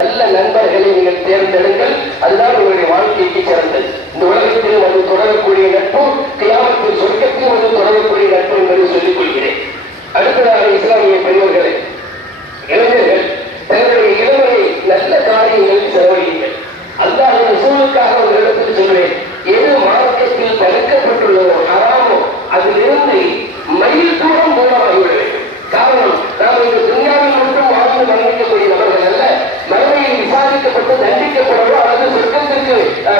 நல்ல நண்பர்களை நீங்கள் தேர்ந்தெடுங்கள். அதுதான் உங்களுடைய வாழ்க்கைக்கு சிறந்தது. இந்த உலகத்திலும் அது தொடரக்கூடிய நட்பு, கியாமத்தில் சொர்க்கத்திலும் அது தொடரக்கூடிய நட்பு என்பதை சொல்லிக் கொள்கிறேன். அடுத்ததாக இஸ்லாமிய பெரியவர்களே, இளைஞர்கள் தங்களுடைய இளமையை நல்ல காரியங்களில் செலவழியுங்கள். அல்லாஹ் ரசூலுக்காக ஒரு இடத்தில் சொல்வேன், எது மார்க்கத்தில் தடுக்கப்பட்டுள்ளதோ ஹராமோ அதிலிருந்து மைல் தூரம் தூரமாகிவிட வேண்டும். காரணம், நாம் இந்த துன்யாவில் மட்டும் வாழ்ந்து மரணிக்கக்கூடிய நபர்கள் அல்ல, மறுமையில் விசாரிக்கப்பட்டு தண்டிக்கப்படவோ அல்லது சொர்க்கத்திற்கு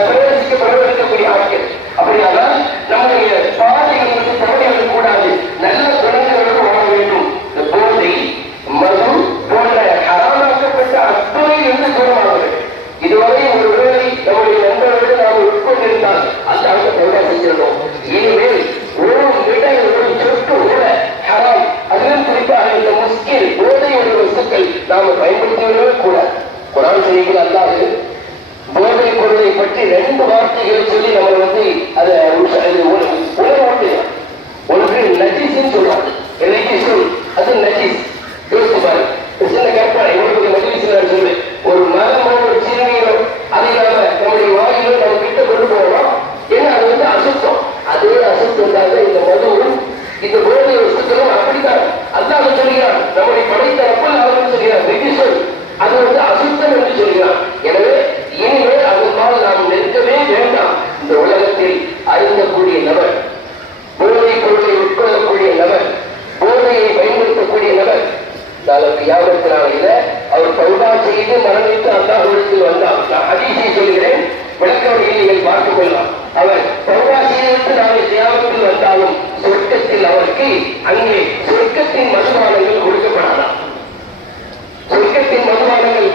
பிரவேசிக்கப்படக்கூடிய ஆட்கள். அப்படியானால் நம்முடைய பாதை என்பது தவறிவிடக் கூடாது. நல்ல குணங்களோடு வாழ வேண்டும். இந்த போதை, மது போன்ற ஹராமாக்கப்பட்ட அத்துணை இருந்து தூரமாக வேண்டும். இதுவரை ஒரு வேளை நம்முடைய நண்பர்களோடு நாம் உட்கொண்டிருந்தால் அந்த அளவுக்கு தவறா செஞ்சிருந்தோம். இனிமேல் ஒரு விடை ஒரு சொட்டு கூட ஹராம், அதிலும் குறிப்பாக இந்த முஸ்கில் போதையுடைய வஸ்துக்கள் நாம் பயன்படுத்தவே கூடாது. குர்ஆன் செய்கிற அல்லாஹ் போதை பொருளை பற்றி 2 வார்த்தைகளை சொல்லி நம்ம அதை உணர்வு. ஒன்று நஜீஸ்ன்னு சொல்றாங்க, அது நஜீஸ். யோசித்து பாரு, சின்ன கற்பனை ஒரு மஜ்லிஸ்ல சொல்லு, ஒரு மரமோ ஒரு சிறுநீரோ அதை நாம நம்முடைய வாயிலோ நம்ம கிட்ட கொண்டு போறோம். ஏன்னா அது அசுத்தம். அதே அசுத்தத்தாக இந்த மதுவும் இந்த போதை வஸ்துக்களும் அப்படித்தான். அல்லாஹ் சொல்கிறான், நம்முடைய படைத்த அப்பல் அவர்கள் சொல்கிறார் நஜீஸ், அது அசுத்தம் என்று சொல்கிறான். எனவே இனிமேல் அதனால் நாம் நிற்கவே வேண்டாம். இந்த உலகத்தில் அருந்தக்கூடிய நபர், போதை பொருளை உட்கொள்ளக்கூடிய நபர், போதையை பயன்படுத்தக்கூடிய நபர், நாளைக்கு யாபத்தினால அவர் தௌபா செய்து மரணித்து அல்லாஹ்விடத்தில் வந்தார். நான் ஹதீஸை சொல்கிறேன், விளக்கவரையில் நீங்கள் பார்த்துக் கொள்ளலாம். அவர் தௌபா செய்து நாளை தியாகத்தில் வந்தாலும் சொர்க்கத்தில் அவருக்கு அங்கே சொர்க்கத்தின் மதுபானங்கள் கொடுக்கப்படலாம். சொர்க்கத்தின் மதுபானங்கள்